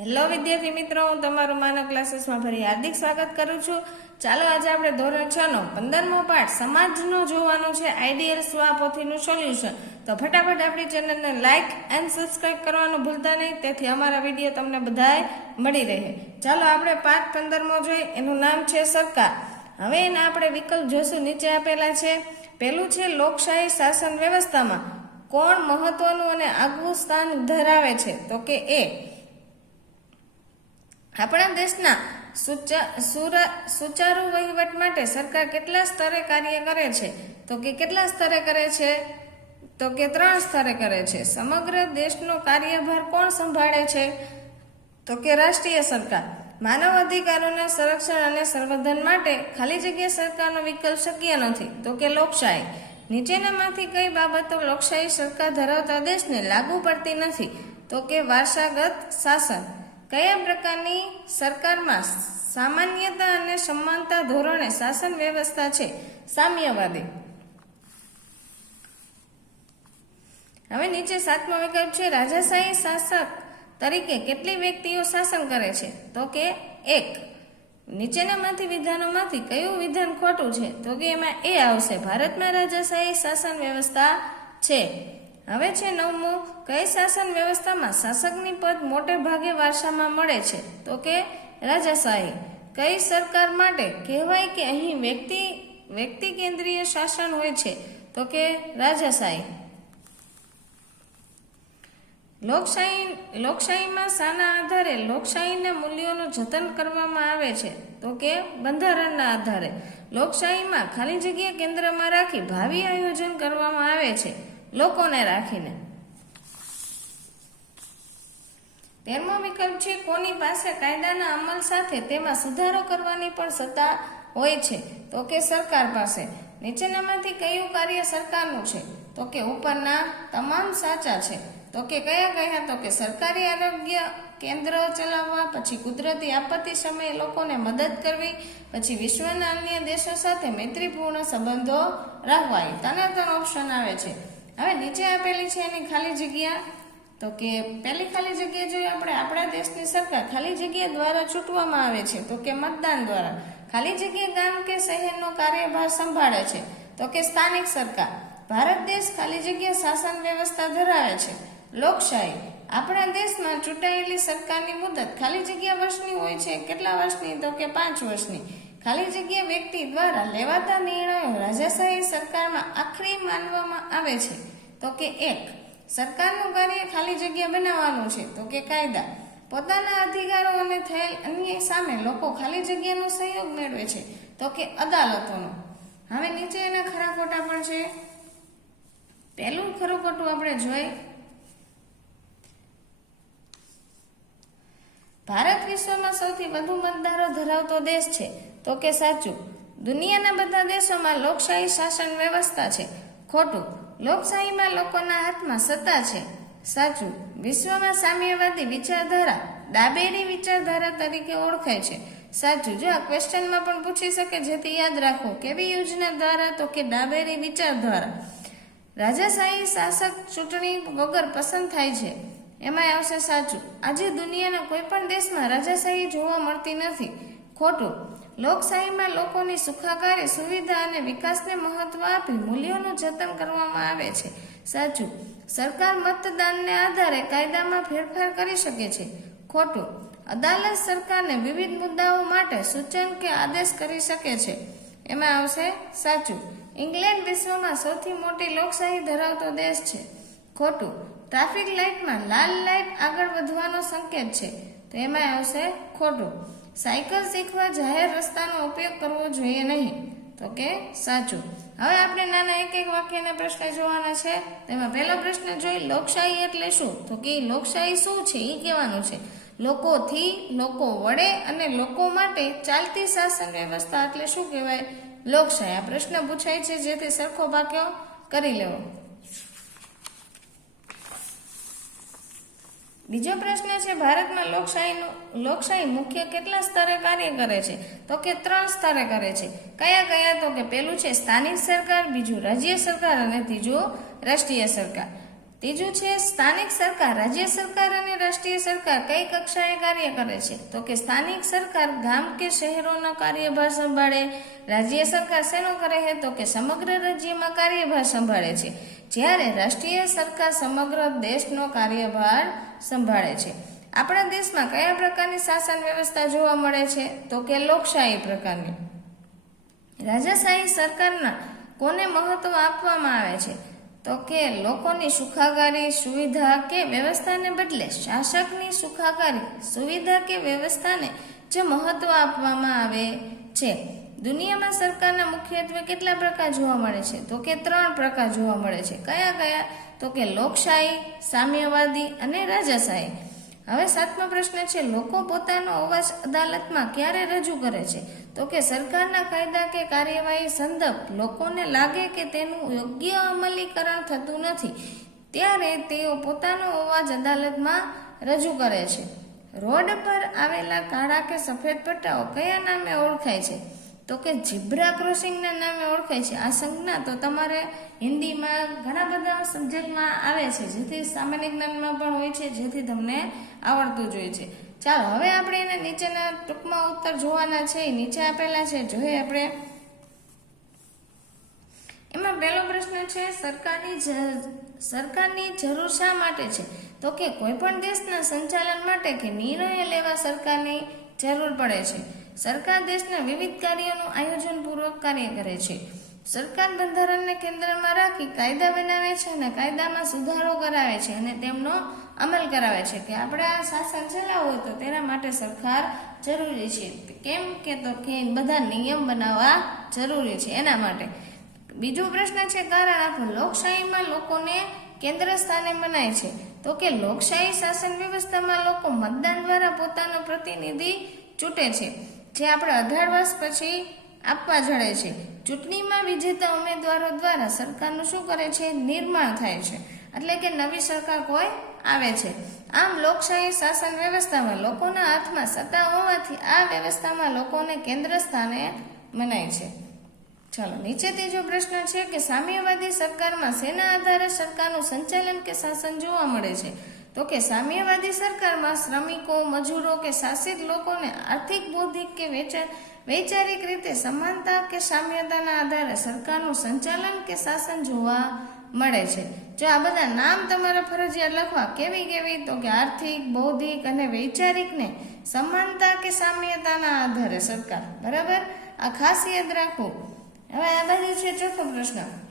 Hello વિદ્યાર્થી મિત્રો, હું તમારું માનવ ક્લાસીસમાં ફરી હાર્દિક સ્વાગત કરું છું. ચાલો આજે આપણે ધોરણ છ નો પંદરમો પાઠ સમાજનો જોવાનું છે આઈડિયલ સ્વા પોથીનું સોલ્યુશન તો ફટાફટ આપણી ચેનલને લાઇક એન્ડ સબસ્ક્રાઇબ કરવાનું ભૂલતા નહીં, તેથી અમારા વીડિયો તમને બધાએ મળી રહે. ચાલો આપણે પાઠ પંદરમો જોઈ એનું નામ છે સરકાર. હવે એના આપણે વિકલ્પ જોશું, નીચે આપેલા છે. પહેલું છે લોકશાહી શાસન વ્યવસ્થામાં કોણ મહત્વનું અને આગવું સ્થાન ધરાવે છે? તો કે એ આપણા દેશના સુચારુ વહીવટ માટે સરકાર કેટલા સ્તરે કાર્ય કરે છે? તો કે કેટલા સ્તરે કરે છે? તો કે ત્રણ સ્તરે કરે છે. સમગ્ર દેશનો કાર્યભાર કોણ સંભાળે છે? તો કે રાષ્ટ્રીય સરકાર. માનવ અધિકારોના સંરક્ષણ અને સંવર્ધન માટે ખાલી જગ્યા સરકારનો વિકલ્પ શક્ય નથી. તો કે લોકશાહી. નીચેનામાંથી કઈ બાબતો લોકશાહી સરકાર ધરાવતા દેશને લાગુ પડતી નથી? તો કે વારસાગત શાસન. કયા પ્રકારની સરકારમાં સામાન્યતા અને સમાનતા ધોરણે શાસન વ્યવસ્થા છે? સામ્યવાદી. હવે નીચે સાતમો વિકલ્પ છે, રાજાશાહી શાસક તરીકે કેટલી વ્યક્તિઓ શાસન કરે છે? તો કે એક. નીચેનામાંથી વિધાનોમાંથી કયું વિધાન ખોટું છે? તો કે એમાં એ આવશે, ભારતમાં રાજાશાહી શાસન વ્યવસ્થા છે. હવે છે નવમું, કઈ શાસન વ્યવસ્થામાં શાસકની પદ મોટે ભાગે વારસામાં મળે છે? તો કે રાજાશાહી કઈ સરકાર માટે કહેવાય કે અહીં વ્યક્તિ વ્યક્તિ કેન્દ્રીય શાસન હોય છે? તો કે રાજાશાહી લોકશાહી, લોકશાહીમાં શાના આધારે લોકશાહીના મૂલ્યોનું જતન કરવામાં આવે છે. તો કે બંધારણના આધારે. લોકશાહીમાં ખાલી જગ્યા કેન્દ્રમાં રાખી ભાવિ આયોજન કરવામાં આવે છે. લોકોને રાખીને. તેરમો વિકલ્પ છે કોની પાસે કાયદાના અમલ સાથે તેમાં સુધારો કરવાની પણ સત્તા હોય છે. તો કે સરકાર પાસે. નીચેનામાંથી કયું કાર્ય સરકારનું છે? તો કે ઉપરના તમામ સાચા છે. તો કે કયા કયા? તો કે સરકારી આરોગ્ય કેન્દ્ર ચલાવવા, પછી કુદરતી આપત્તિ સમયે લોકોને મદદ કરવી, પછી વિશ્વના અન્ય દેશો સાથે મૈત્રીપૂર્ણ સંબંધો રાખવા. એ ત્રણે ત્રણ ઓપ્શન આવે છે. હવે નીચે આપેલી છે એની ખાલી જગ્યા. તો કે પહેલી ખાલી જગ્યા જોઈએ આપણે આપણા દેશની સરકાર. ખાલી જગ્યા દ્વારા ચૂંટવામાં આવે છે. તો કે મતદાન દ્વારા. ખાલી જગ્યા ગામ કે શહેરનો કાર્યભાર સંભાળે છે. તો કે સ્થાનિક સરકાર. ભારત દેશ ખાલી જગ્યા શાસન વ્યવસ્થા ધરાવે છે. લોકશાહી. આપણા દેશમાં ચૂંટાયેલી સરકારની મુદત ખાલી જગ્યા વર્ષની હોય છે. કેટલા વર્ષની? તો કે પાંચ વર્ષની. ખાલી જગ્યા વ્યક્તિ દ્વારા લેવાતા નિર્ણયો સરકારમાં આખરી માનવામાં આવે છે. તો કે એક, સરકારનું કાર્ય ખાલી જગ્યા બનાવવાનું છે. તો કે કાયદા, પોતાના અધિકારો અને થયેલ અન્ય સામે લોકો ખાલી જગ્યાનો સહયોગ મેળવે છે. તો કે અદાલતોનો. હવે નીચે એના ખરા ખોટા પણ છે. પહેલું ખરું ખોટું આપણે જોઈ. ભારત વિશ્વમાં સૌથી વધુ મતદારો ધરાવતો દેશ છે. તો કે સાચું. દુનિયાના બધા દેશોમાં લોકશાહી શાસન વ્યવસ્થા છે. ખોટું. લોકશાહીમાં લોકોના હાથમાં સત્તા છે. સાચું. વિશ્વમાં સામ્યવાદી વિચારધારા ડાબેરી વિચારધારા તરીકે ઓળખાય છે. સાચું. જો આ ક્વેશ્ચનમાં પણ પૂછી શકે જેથી યાદ રાખો, કેવી યોજના દ્વારા તો કે ડાબેરી વિચારધારા? રાજાશાહી શાસક ચૂંટણી વગર પસંદ થાય છે. એમાં આવશે સાચું. આજે દુનિયાના કોઈ પણ દેશમાં રાજાશાહી જોવા મળતી નથી. ખોટું. લોકશાહીમાં લોકોની સુખાકારી, સુવિધા અને વિકાસને મહત્વ આપી મૂલ્યોનું જતન કરવામાં આવે છે. સાચું. સરકાર મતદાનને આધારે કાયદામાં ફેરફાર કરી શકે છે. ખોટું. અદાલત સરકારને વિવિધ મુદ્દાઓ માટે સૂચન કે આદેશ કરી શકે છે. એમાં આવશે સાચું. ઇંગ્લેન્ડ વિશ્વમાં સૌથી મોટી લોકશાહી ધરાવતો દેશ છે. ખોટું. ટ્રાફિક લાઇટમાં લાલ લાઇટ આગળ વધવાનો સંકેત છે. તો એમાં આવશે ખોટું. સાયકલ શીખવા જાહેર રસ્તાનો ઉપયોગ કરવો જોઈએ નહીં. તો કે સાચું. હવે આપણે નાના એક એક વાક્યના પ્રશ્ન જોવાના છે. તેમાં પહેલો પ્રશ્ન જોઈ, લોકશાહી એટલે શું? તો કે લોકશાહી શું છે? એ કહેવાનું છે. લોકોથી લોકો વડે અને લોકો માટે ચાલતી શાસન વ્યવસ્થા એટલે શું કહેવાય? લોકશાહી. આ પ્રશ્ન પૂછાય છે જેથી સરખો વાક્યો કરી લેવો. બીજો પ્રશ્ન છે, ભારતમાં લોકશાહીનું, લોકશાહી મુખ્ય કેટલા સ્તરે કાર્ય કરે છે? તો કે ત્રણ સ્તરે કરે છે. કયા કયા? તો કે પેલું છે, સ્થાનિક સરકાર, બીજું રાજ્ય સરકાર અને ત્રીજું રાષ્ટ્રીય સરકાર. ત્રીજું છે, સ્થાનિક સરકાર, રાજ્ય સરકાર અને રાષ્ટ્રીય સરકાર કઈ કક્ષાએ કાર્ય કરે છે? તો કે સ્થાનિક સરકાર ગામ કે શહેરોનો કાર્યભાર સંભાળે, રાજ્ય સરકાર શેનો કરે છે? તો કે સમગ્ર રાજ્યમાં કાર્યભાર સંભાળે છે. જ્યારે રાષ્ટ્રીય સરકાર સમગ્ર દેશનો કાર્યભાર સંભાળે છે. આપણા દેશમાં કયા પ્રકારની શાસન વ્યવસ્થા જોવા મળે છે? તો કે લોકશાહી પ્રકારની. રાજાશાહી સરકારના કોને મહત્વ આપવામાં આવે છે? તો કે લોકોની સુખાકારી, સુવિધા કે વ્યવસ્થાને બદલે શાસકની સુખાકારી, સુવિધા કે વ્યવસ્થાને જે મહત્વ આપવામાં આવે છે. દુનિયામાં સરકારના મુખ્યત્વે કેટલા પ્રકાર જોવા મળે છે? તો કે ત્રણ પ્રકાર જોવા મળે છે. કયા કયા? તો કે લોકશાહી, સામ્યવાદી અને રાજાશાહી. હવે સાતમો પ્રશ્ન છે, લોકો પોતાનો અવાજ અદાલતમાં ક્યારે રજૂ કરે છે? તો કે સરકારના કાયદા કે કાર્યવાહી સંદર્ભ લોકોને લાગે કે તેનું યોગ્ય અમલીકરણ થતું નથી, ત્યારે તેઓ પોતાનો અવાજ અદાલતમાં રજૂ કરે છે. રોડ પર આવેલા કાળા કે સફેદ પટ્ટાઓ કયા નામે ઓળખાય છે? તો કે ઝીબ્રા ક્રોસિંગના નામે ઓળખાય છે. આ સંજ્ઞા તો તમારે હિન્દીમાં ઘણા બધા સબ્જેક્ટમાં આવે છે. જેથી સામાન્ય જ્ઞાનમાં પણ હોય છે, જેથી તમને આવડતું જોઈએ છે. ચાલો, હવે આપણે એને નીચેના ટૂંકમાં ઉત્તર જોવાના છે. નીચે આપેલા છે. જોઈએ આપણે. એમાં પહેલો પ્રશ્ન છે, સરકારની સરકારની જરૂર શા માટે છે? તો કે કોઈ પણ દેશના સંચાલન માટે કે નિર્ણય લેવા સરકારની જરૂર પડે છે. સરકાર દેશના વિવિધ કાર્યોનું આયોજનપૂર્વક કાર્ય કરે છે. સરકાર બંધારણને કેન્દ્રમાં રાખી કાયદા બનાવે છે અને કાયદામાં સુધારો કરાવે છે અને તેમનો અમલ કરાવે છે કે આપણે આ શાસન ચલાવવું તો તેના માટે સરકાર જરૂરી છે. કેમ કે તો કે બધા નિયમ બનાવવા જરૂરી છે એના માટે. બીજો પ્રશ્ન છે, કારણ આપો લોકશાહીમાં લોકોને કેન્દ્ર સ્થાને મનાય છે. તો કે લોકશાહી શાસન વ્યવસ્થામાં લોકો મતદાન દ્વારા પોતાનો પ્રતિનિધિ ચૂંટે છે. જે આપણે અઢાર વર્ષ પછી આપવા જડે છે. ચૂંટણીમાં વિજેતા ઉમેદવારો દ્વારા સરકારનું શું કરે છે? નિર્માણ થાય છે. એટલે કે નવી સરકાર કોઈ આવે છે. આમ લોકશાહી શાસન વ્યવસ્થામાં લોકોના હાથમાં સત્તા હોવાથી આ વ્યવસ્થામાં લોકોને કેન્દ્ર સ્થાને મનાય છે. ચાલો નીચે ત્રીજો પ્રશ્ન છે કે સામ્યવાદી સરકારમાં સેના આધારે સરકારનું સંચાલન કે શાસન જોવા મળે છે? તો કે સામ્યવાદી સરકારમાં શ્રમિકો, મજૂરો કે શાસિત લોકોને આર્થિક બૌદ્ધિક કે વેચા વૈચારિક રીતે સમાનતા કે સામ્યતાના આધારે સરકારનું સંચાલન કે શાસન જોવા મળે છે. જો આ બધા નામ તમારે ફરજિયાત લખવા કેવી કેવી, તો કે આર્થિક, બૌદ્ધિક અને વૈચારિકને સમાનતા કે સામ્યતાના આધારે સરકાર. બરાબર? આ ખાસ યાદ રાખવું હવે આ બાજુ છે ચોથો પ્રશ્ન.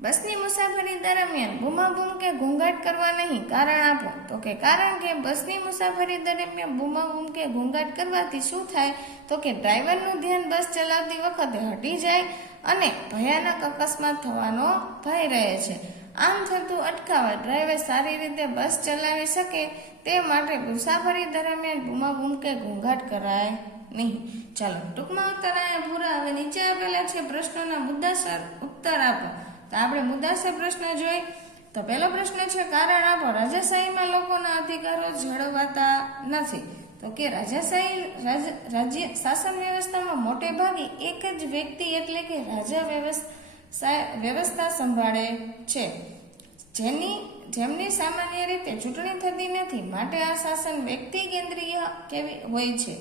બસની મુસાફરી દરમિયાન બૂમાબૂમ કે ઘોંઘાટ કરવા નહીં કારણ આપો. તો કે કારણ કે બસની મુસાફરી દરમિયાન બૂમાબૂમ કે ઘોંઘાટ કરવાથી શું થાય? તો કે ડ્રાઈવરનું ધ્યાન બસ ચલાવતી વખતે હટી જાય અને ભયાનક અકસ્માત થવાનો ભય રહે છે. આમ થતું અટકાવવા ડ્રાઈવર સારી રીતે બસ ચલાવી શકે તે માટે મુસાફરી દરમિયાન બૂમાબૂમ કે ઘોંઘાટ કરાય નહીં. ચાલો ટૂંકમાં ઉત્તર અહીંયા પૂરા હવે નીચે આપેલા છે પ્રશ્નોના મુદ્દાસર ઉત્તર આપો. તો આપણે મુદ્દાસર પ્રશ્ન જોઈ. તો પહેલો પ્રશ્ન છે, કારણ આપો રાજાશાહીમાં લોકોના અધિકારો જળવાતા નથી. તો કે રાજાશાહી રાજ- રાજ્ય શાસન વ્યવસ્થામાં મોટે ભાગે એક જ વ્યક્તિ એટલે કે રાજા વ્યવસ્થા વ્યવસ્થા સંભાળે છે. જેની, જેમની સામાન્ય રીતે ચૂંટણી થતી નથી, માટે આ શાસન વ્યક્તિ કેન્દ્રીય કેવી, હોય છે.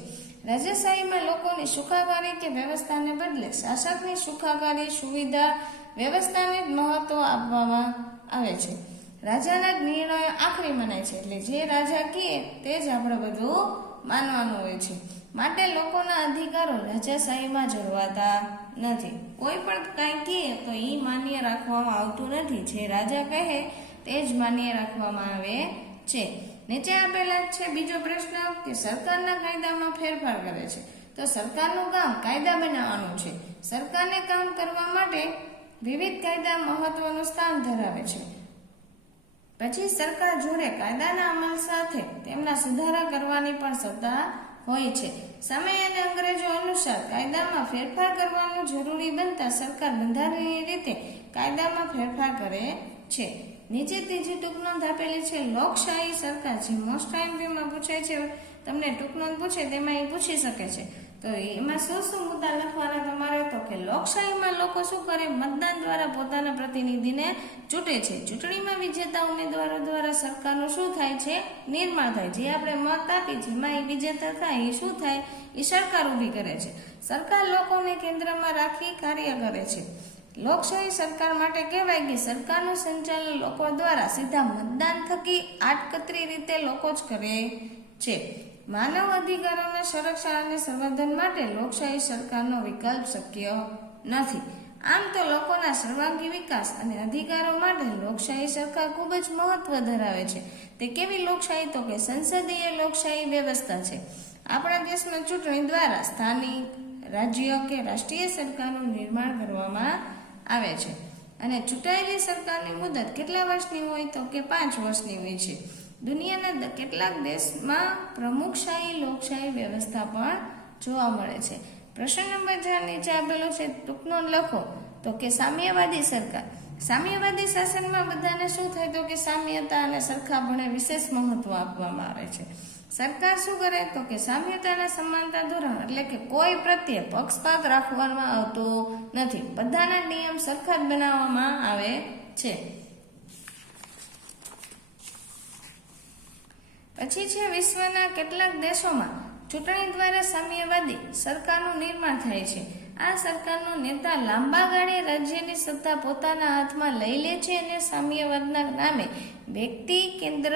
રાજાશાહીમાં લોકોની સુખાકારી કે વ્યવસ્થાને બદલે શાસકની સુખાકારી સુવિધા, વ્યવસ્થાને જ મહત્વ આપવામાં આવે છે. રાજાના જ નિર્ણયો આખરી મનાય છે. એટલે જે રાજા કહે તે જ આપણે બધું માનવાનું હોય છે. માટે લોકોના અધિકારો રાજાશાહીમાં જળવાતા નથી. કોઈ પણ કાંઈ કહે તો એ માન્ય રાખવામાં આવતું નથી. જે રાજા કહે તે જ માન્ય રાખવામાં આવે છે. નીચે આપેલા છે બીજો પ્રશ્ન કે સરકારના કાયદામાં ફેરફાર કરે છે. તો સરકારનું કામ કાયદા બનાવવાનું છે. સરકારને કામ કરવા માટે વિવિધ કાયદા મહત્વનું સ્થાન ધરાવે છે. પછી સરકાર જોડે કાયદાના અમલ સાથે તેમના સુધારા કરવાની પણ સત્તા હોય છે. સમય અને અંગ્રેજો અનુસાર કાયદામાં ફેરફાર કરવાનું જરૂરી બનતા સરકાર બંધારણીય રીતે કાયદામાં ફેરફાર કરે છે. નીચે ત્રીજી ટૂંકનોંધ આપેલી છે, લોકશાહી સરકાર જે મોસ્ટ ટાઈમમાં પૂછાય છે, તમને ટૂંકનોંધ પૂછે તેમાં એ પૂછી શકે છે. તો એમાં શું શું મુદ્દા લખવાના તમારે? તો કે લોકશાહીમાં લોકો શું કરે? મતદાન દ્વારા પોતાના પ્રતિનિધિને ચૂંટે છે. ચૂંટણીમાં વિજેતા ઉમેદવારો દ્વારા સરકારનું શું થાય છે? નિર્માણ થાય. જે આપણે મત આપી જેમાં એ વિજેતા થાય, એ શું થાય? એ સરકાર ઊભી કરે છે. સરકાર લોકોને કેન્દ્રમાં રાખી કાર્ય કરે છે. લોકશાહી સરકાર માટે કહેવાય કે સરકારનું સંચાલન લોકો દ્વારા સીધા મતદાન થકી આટકતરી રીતે લોકો જ કરે છે. માનવ અધિકારોના સંરક્ષણ અને સંવર્ધન માટે લોકશાહી સરકારનો વિકલ્પ શક્ય નથી. આમ તો લોકોના સર્વાંગી વિકાસ અને અધિકારો માટે લોકશાહી સરકાર ખૂબ જ મહત્વ ધરાવે છે. તે કેવી લોકશાહી? તો કે સંસદીય લોકશાહી વ્યવસ્થા છે. આપણા દેશમાં ચૂંટણી દ્વારા સ્થાનિક, રાજ્ય કે રાષ્ટ્રીય સરકારનું નિર્માણ કરવામાં આવે છે. અને ચૂંટાયેલી સરકારની મુદત કેટલા વર્ષની હોય તો કે પાંચ વર્ષની હોય છે. દુનિયાના કેટલાક દેશમાં પ્રમુખશાહી લોકશાહી વ્યવસ્થા પણ જોવા મળે છે. પ્રશ્ન નંબર ચાર નીચે આપેલો છે, ટૂંકનો લખો. તો કે સામ્યવાદી સરકાર. સામ્યવાદી શાસનમાં બધાને શું થાય તો કે સામ્યતા અને સરખાપણે વિશેષ મહત્વ આપવામાં આવે છે. સરકાર શું કરે? તો કે સામ્યતાના સમાનતા ધોરણ એટલે કે કોઈ પ્રત્યે પક્ષપાત રાખવામાં આવતો નથી. બધાના નિયમ સરખા જ બનાવવામાં આવે છે. પછી છે વિશ્વના કેટલાક દેશોમાં ચૂંટણી દ્વારા સામ્યવાદી સરકારનું નિર્માણ થાય છે. આ સરકારનો નેતા લાંબા ગાળે રાજ્યની સત્તા પોતાના હાથમાં લઈ લે છે અને સામ્યવાદના નામે વ્યક્તિ કેન્દ્ર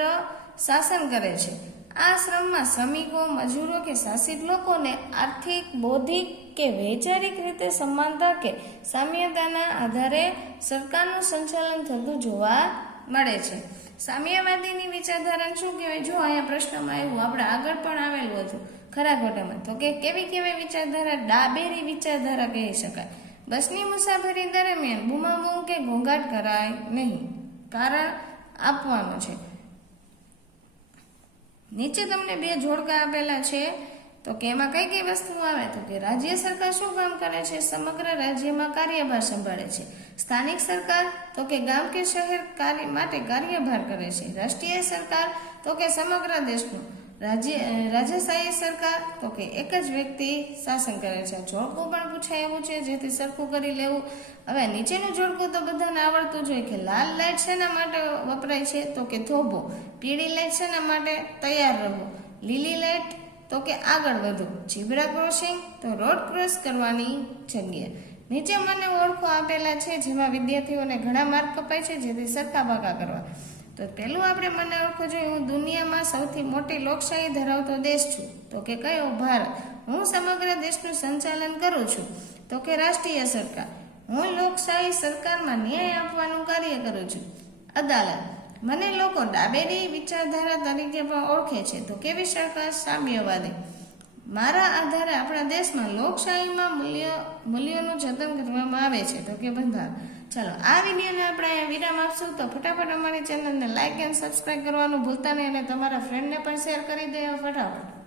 શાસન કરે છે. આ શ્રમમાં શ્રમિકો મજૂરો કે શાસિત લોકોને આર્થિક, બૌદ્ધિક કે વૈચારિક રીતે સમાનતા કે સામ્યતાના આધારે સરકારનું સંચાલન થતું જોવા મળે છે. સામ્યવાદીની વિચારધારા શું કહેવાય? જો અહીંયા પ્રશ્નમાં આવ્યું, આપણે આગળ પણ આવેલું હતું ખરા ખોટામાં. તો કે કેવી કેવી વિચારધારા? ડાબેરી વિચારધારા કહી શકાય. બસની મુસાફરી દરમિયાન બૂમાબૂમ કે ઘોંઘાટ કરાય નહીં. કારણ આપવાનું છે. નીચે તમને બે જોડકા આપેલા છે, તો કે એમાં કઈ કઈ વસ્તુ આવે? તો કે રાજ્ય સરકાર શું કામ કરે છે? સમગ્ર રાજ્યમાં કાર્યભાર સંભાળે છે. સ્થાનિક સરકાર, તો કે ગામ કે શહેર કાર્ય માટે કાર્યભાર કરે છે. રાષ્ટ્રીય સરકાર, તો કે સમગ્ર દેશનું. રાજ્ય રાજાશાહી સરકાર, તો કે એક જ વ્યક્તિ શાસન કરે છે. જોડકું પણ પૂછાય એવું છે, જેથી સરખું કરી લેવું. હવે નીચેનું જોડકું તો બધાને આવડતું જોઈએ કે લાલ લાઇટ શેના માટે વપરાય છે? તો કે થોભો પીળી લાઇટ શેના માટે તૈયાર રહો. લીલી લાઇટ તો કે આગળ વધવું ઝીબ્રા ક્રોસિંગ તો રોડ ક્રોસ કરવાની જગ્યા. નીચે મને ઓળખો આપેલા છે, જેમાં વિદ્યાર્થીઓને ઘણા માર્ક કપાય છે, જેથી સરખા ભાગા કરવા. તો પહેલું આપણે મને ઓળખો જોઈએ, હું દુનિયામાં સૌથી મોટી લોકશાહી ધરાવતો દેશ છું. તો કે કયો? ભારત. હું સમગ્ર દેશનું સંચાલન કરું છું. તો કે રાષ્ટ્રીય સરકાર. હું લોકશાહી સરકારમાં ન્યાય આપવાનું કાર્ય કરું છું. અદાલત. મને લોકો ડાબેરી વિચારધારા તરીકે પણ ઓળખે છે. તો કેવી સરકાર? સામ્યવાદી. મારા આધારે આપણા દેશમાં લોકશાહીમાં મૂલ્ય, મૂલ્યોનું જતન કરવામાં આવે છે. તો કે બંધારણ. ચાલો, આ વિડીયોને આપણે વિરામ આપશું. તો ફટાફટ અમારી ચેનલને લાઇક એન્ડ સબસ્ક્રાઇબ કરવાનું ભૂલતા નહીં અને તમારા ફ્રેન્ડને પણ શેર કરી દેવો ફટાફટ.